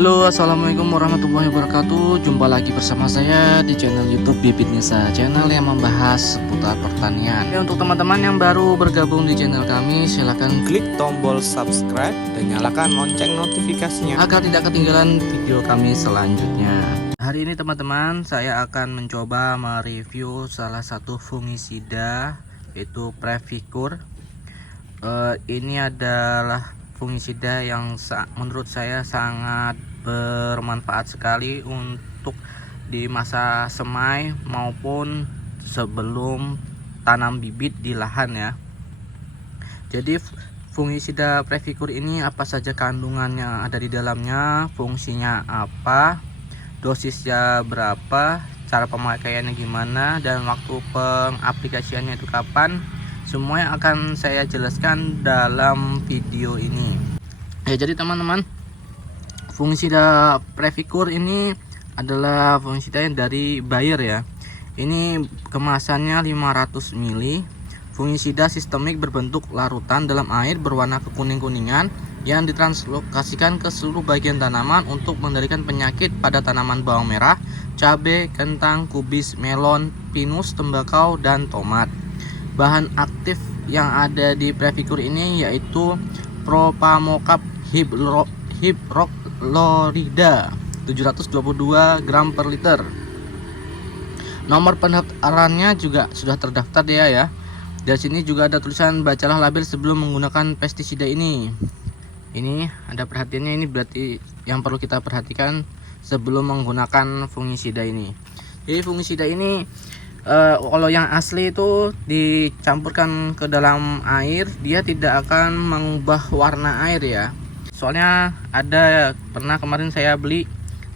Halo, assalamualaikum warahmatullahi wabarakatuh. Jumpa lagi bersama saya di channel YouTube Bibit Nisa, channel yang membahas seputar pertanian. Untuk teman-teman yang baru bergabung di channel kami, silahkan klik tombol subscribe dan nyalakan lonceng notifikasinya agar tidak ketinggalan video kami selanjutnya. Hari ini teman-teman, saya akan mencoba mereview salah satu fungisida, yaitu Previcur. Ini adalah fungisida yang menurut saya sangat bermanfaat sekali untuk di masa semai maupun sebelum tanam bibit di lahan ya. Jadi fungisida Previcur ini apa saja kandungannya ada di dalamnya, fungsinya apa, dosisnya berapa, cara pemakaiannya gimana, dan waktu pengaplikasiannya itu kapan, semua yang akan saya jelaskan dalam video ini. Ya, jadi teman-teman, fungisida Previcur ini adalah fungisida dari Bayer ya. Ini kemasannya 500 ml. Fungisida sistemik berbentuk larutan dalam air berwarna kekuning-kuningan yang ditranslokasikan ke seluruh bagian tanaman untuk mengendalikan penyakit pada tanaman bawang merah, cabai, kentang, kubis, melon, pinus, tembakau, dan tomat. Bahan aktif yang ada di Previcur ini yaitu Propamocap hydrochlorida 722 gram per liter. Nomor pendaftarannya juga sudah terdaftar ya. Dari sini juga ada tulisan bacalah label sebelum menggunakan pestisida ini. Ini ada perhatiannya, ini berarti yang perlu kita perhatikan sebelum menggunakan fungisida ini. Jadi fungisida ini kalau yang asli itu dicampurkan ke dalam air, dia tidak akan mengubah warna air ya. Soalnya ada pernah kemarin saya beli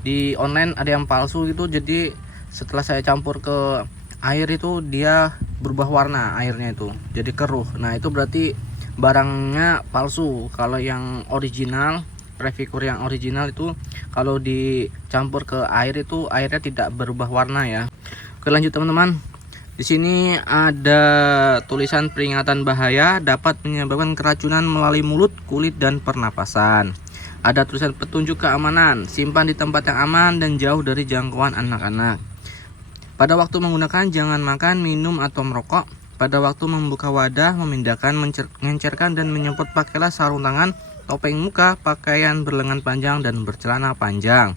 di online ada yang palsu gitu, jadi setelah saya campur ke air itu dia berubah warna airnya itu jadi keruh. Nah itu berarti barangnya palsu. Kalau yang original Previcur yang original itu kalau dicampur ke air itu airnya tidak berubah warna ya. Oke, lanjut teman-teman. Di sini ada tulisan peringatan bahaya dapat menyebabkan keracunan melalui mulut, kulit, dan pernapasan. Ada tulisan petunjuk keamanan, simpan di tempat yang aman dan jauh dari jangkauan anak-anak. Pada waktu menggunakan jangan makan, minum, atau merokok. Pada waktu membuka wadah, memindahkan, mengencerkan, dan menyemprot pakailah sarung tangan, topeng muka, pakaian berlengan panjang, dan bercelana panjang.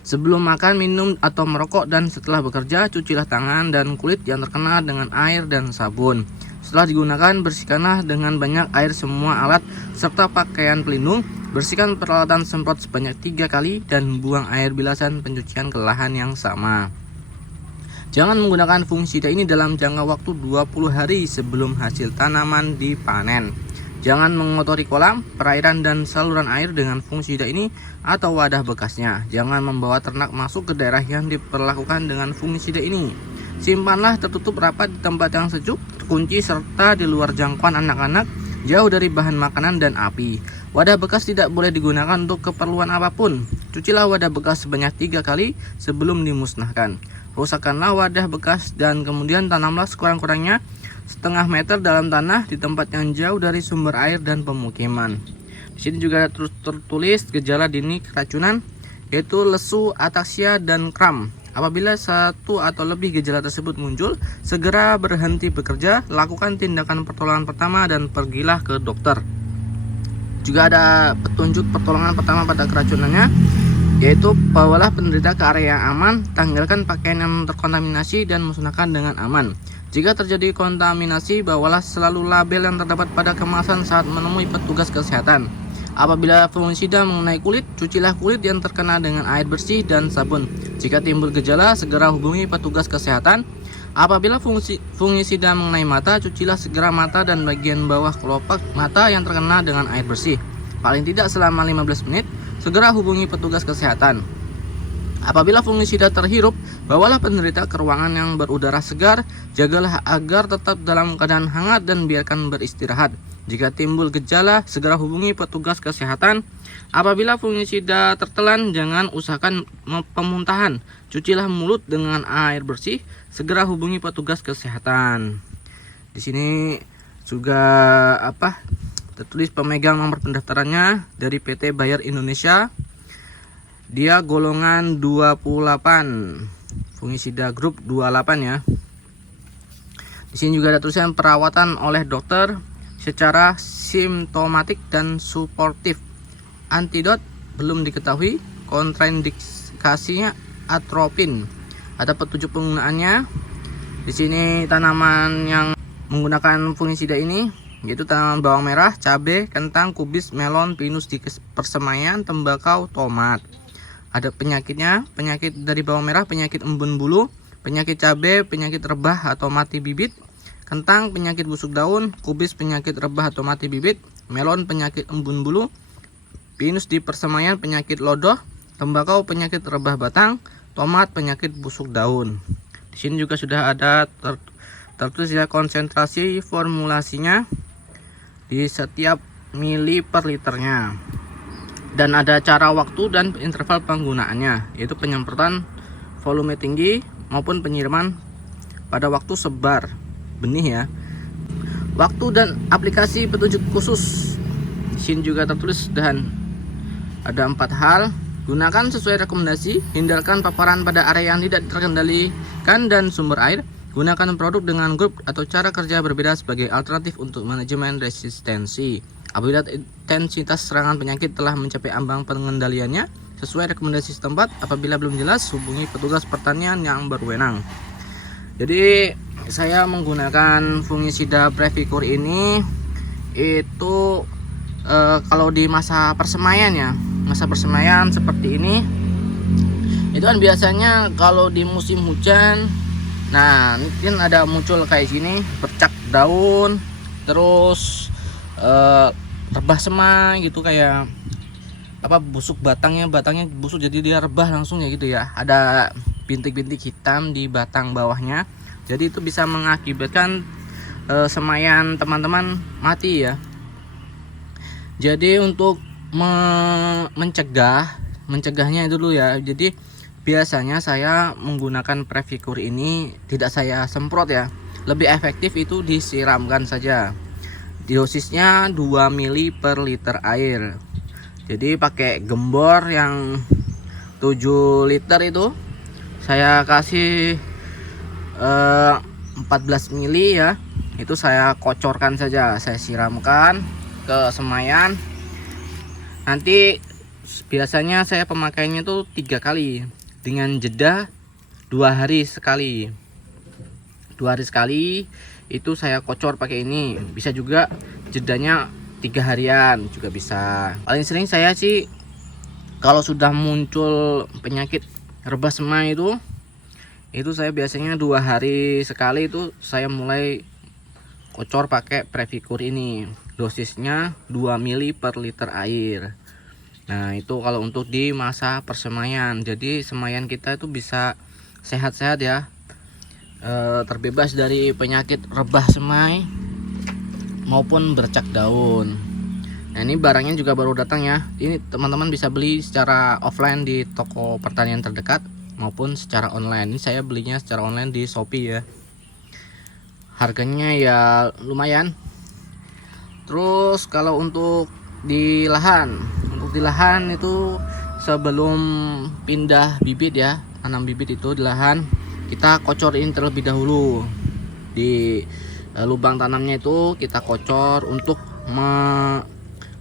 Sebelum makan, minum, atau merokok, dan setelah bekerja, cucilah tangan dan kulit yang terkena dengan air dan sabun. Setelah digunakan, bersihkanlah dengan banyak air semua alat serta pakaian pelindung. Bersihkan peralatan semprot sebanyak 3 kali dan buang air bilasan pencucian ke lahan yang sama. Jangan menggunakan fungisida ini dalam jangka waktu 20 hari sebelum hasil tanaman dipanen. Jangan mengotori kolam, perairan, dan saluran air dengan fungisida ini atau wadah bekasnya. Jangan membawa ternak masuk ke daerah yang diperlakukan dengan fungisida ini. Simpanlah tertutup rapat di tempat yang sejuk, terkunci, serta di luar jangkauan anak-anak, jauh dari bahan makanan dan api. Wadah bekas tidak boleh digunakan untuk keperluan apapun. Cucilah wadah bekas sebanyak 3 kali sebelum dimusnahkan. Rusakkanlah wadah bekas dan kemudian tanamlah sekurang-kurangnya setengah meter dalam tanah di tempat yang jauh dari sumber air dan pemukiman. Di sini juga ada tertulis gejala dini keracunan yaitu lesu, ataksia, dan kram. Apabila satu atau lebih gejala tersebut muncul, segera berhenti bekerja, lakukan tindakan pertolongan pertama dan pergilah ke dokter. Juga ada petunjuk pertolongan pertama pada keracunannya, yaitu bawalah penderita ke area yang aman, tanggalkan pakaian yang terkontaminasi dan musnahkan dengan aman. Jika terjadi kontaminasi, bawalah selalu label yang terdapat pada kemasan saat menemui petugas kesehatan. Apabila fungisida mengenai kulit, cucilah kulit yang terkena dengan air bersih dan sabun. Jika timbul gejala, segera hubungi petugas kesehatan. Apabila fungisida mengenai mata, cucilah segera mata dan bagian bawah kelopak mata yang terkena dengan air bersih. Paling tidak selama 15 menit, segera hubungi petugas kesehatan. Apabila fungisida terhirup, bawalah penderita ke ruangan yang berudara segar, jagalah agar tetap dalam keadaan hangat dan biarkan beristirahat. Jika timbul gejala, segera hubungi petugas kesehatan. Apabila fungisida tertelan, jangan usahakan pemuntahan. Cucilah mulut dengan air bersih, segera hubungi petugas kesehatan. Di sini juga tertulis pemegang nomor pendaftarannya dari PT Bayer Indonesia. Dia golongan 28, fungisida grup 28 ya. Di sini juga ada tulisan perawatan oleh dokter secara simptomatik dan suportif. Antidot belum diketahui. Kontraindikasinya atropin. Ada petunjuk penggunaannya. Di sini tanaman yang menggunakan fungisida ini yaitu tanaman bawang merah, cabai, kentang, kubis, melon, pinus di persemaian, tembakau, tomat. Ada penyakitnya, penyakit dari bawang merah, penyakit embun bulu, penyakit cabai, penyakit rebah atau mati bibit, kentang, penyakit busuk daun, kubis, penyakit rebah atau mati bibit, melon, penyakit embun bulu, pinus di persemaian, penyakit lodoh, tembakau, penyakit rebah batang, tomat, penyakit busuk daun. Di sini juga sudah ada tertulis ya konsentrasi formulasinya di setiap mili per liternya. Dan ada cara waktu dan interval penggunaannya, yaitu penyemprotan volume tinggi maupun penyiraman pada waktu sebar benih ya. Waktu dan aplikasi petunjuk khusus. Di sini juga tertulis dan ada 4 hal. Gunakan sesuai rekomendasi. Hindarkan paparan pada area yang tidak terkendalikan dan sumber air. Gunakan produk dengan grup atau cara kerja berbeda sebagai alternatif untuk manajemen resistensi. Apabila intensitas serangan penyakit telah mencapai ambang pengendaliannya sesuai rekomendasi setempat, apabila belum jelas hubungi petugas pertanian yang berwenang. Jadi saya menggunakan fungisida Previcur ini itu kalau di masa persemaian ya, masa persemaian seperti ini itu kan biasanya kalau di musim hujan, nah mungkin ada muncul kayak gini bercak daun, terus rebah semai gitu, kayak apa busuk batangnya busuk jadi dia rebah langsung ya gitu ya, ada bintik-bintik hitam di batang bawahnya, jadi itu bisa mengakibatkan semaian teman-teman mati ya. Jadi untuk mencegahnya itu dulu ya, jadi biasanya saya menggunakan Previcur ini tidak saya semprot ya, lebih efektif itu disiramkan saja. Dosisnya 2 mili per liter air. Jadi pakai gembor yang 7 liter itu saya kasih 14 mili ya. Itu saya kocorkan saja, saya siramkan ke semaian. Nanti biasanya saya pemakaiannya tuh 3 kali dengan jeda 2 hari sekali. 2 hari sekali itu saya kocor pakai ini. Bisa juga jedanya 3 harian juga bisa. Paling sering saya sih kalau sudah muncul penyakit rebah semai itu saya biasanya 2 hari sekali itu saya mulai kocor pakai Previcur ini. Dosisnya 2 mili per liter air. Nah itu kalau untuk di masa persemaian, jadi semaian kita itu bisa sehat-sehat ya, terbebas dari penyakit rebah semai maupun bercak daun. Nah ini barangnya juga baru datang ya, ini teman-teman bisa beli secara offline di toko pertanian terdekat maupun secara online. Ini saya belinya secara online di Shopee ya, harganya ya lumayan. Terus kalau untuk di lahan itu sebelum pindah bibit ya, tanam bibit itu di lahan kita kocorin terlebih dahulu. Di lubang tanamnya itu kita kocor untuk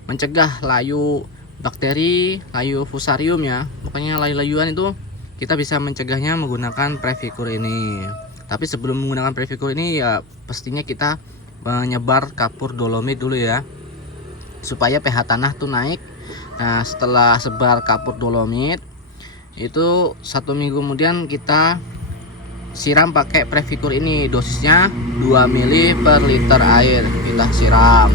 mencegah layu bakteri, layu fusarium ya. Pokoknya layu-layuan itu kita bisa mencegahnya menggunakan Previcur ini. Tapi sebelum menggunakan Previcur ini ya pastinya kita menyebar kapur dolomit dulu ya, supaya pH tanah tuh naik. Nah setelah sebar kapur dolomit itu 1 minggu kemudian kita siram pakai Previcur ini. Dosisnya 2 mili per liter air kita siram.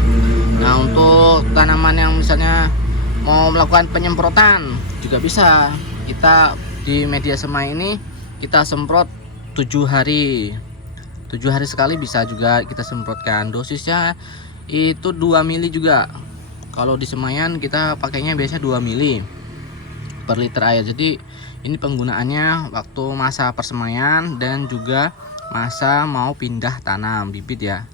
Nah untuk tanaman yang misalnya mau melakukan penyemprotan juga bisa, kita di media semai ini kita semprot 7 hari sekali bisa juga kita semprotkan. Dosisnya itu 2 mili juga. Kalau di semaian kita pakainya biasanya 2 mili per liter air. Jadi ini penggunaannya waktu masa persemaian dan juga masa mau pindah tanam bibit ya,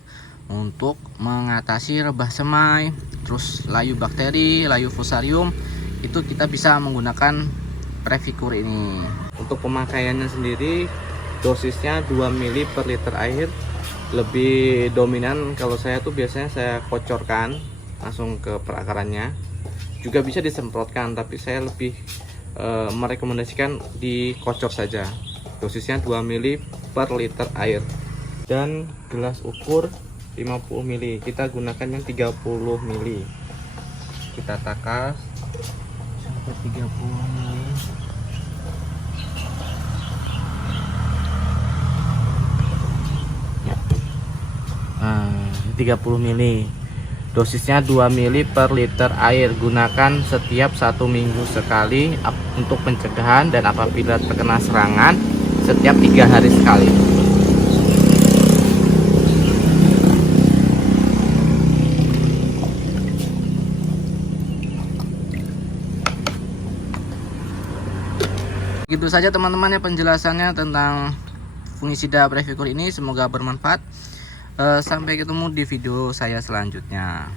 untuk mengatasi rebah semai, terus layu bakteri, layu fusarium. Itu kita bisa menggunakan Previcur ini. Untuk pemakaiannya sendiri, dosisnya 2 ml per liter air. Lebih dominan kalau saya tuh biasanya saya kocorkan langsung ke perakarannya. Juga bisa disemprotkan, tapi saya lebih merekomendasikan dikocor saja. Dosisnya 2 ml per liter air. Dan gelas ukur 50 ml. Kita gunakan yang 30 ml. Kita takar sampai 30 ml. Nah, 30 ml. Dosisnya 2 ml per liter air. Gunakan setiap 1 minggu sekali untuk pencegahan, dan apabila terkena serangan setiap 3 hari sekali. Gitu saja teman-teman ya penjelasannya tentang fungisida Previcur ini. Semoga bermanfaat. Sampai ketemu di video saya selanjutnya.